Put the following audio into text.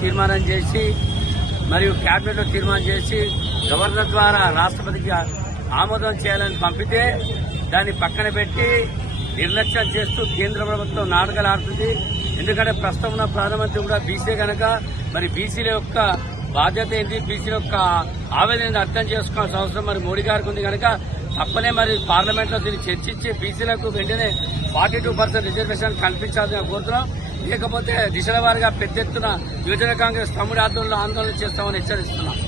తీర్మానం చేసి మరియు క్యాబినెట్ లో తీర్మానం చేసి గవర్నర్ ద్వారా రాష్ట్రపతికి ఆమోదం చేయాలని పంపితే దాన్ని పక్కన పెట్టి నిర్లక్ష్యం చేస్తూ కేంద్ర ప్రభుత్వం నాటకాలు ఆడుతుంది. ఎందుకంటే ప్రస్తుతం ఉన్న ప్రధానమంత్రి కూడా బీసీ కనుక మరి బీసీల యొక్క బాధ్యత ఏంటి, బీసీల యొక్క ఆవేదన అర్థం చేసుకోవాల్సిన అవసరం మరి మోడీ గారికి ఉంది కనుక తప్పనే మరి పార్లమెంట్ లో దీన్ని చర్చించి బీసీలకు వెంటనే 42% రిజర్వేషన్ కల్పించాలని కోరుతున్నాం. లేకపోతే దిశల వారీగా పెద్ద ఎత్తున యువజన కాంగ్రెస్ తమ్ముడి ఆధ్వర్యంలో ఆందోళన చేస్తామని హెచ్చరిస్తున్నాం.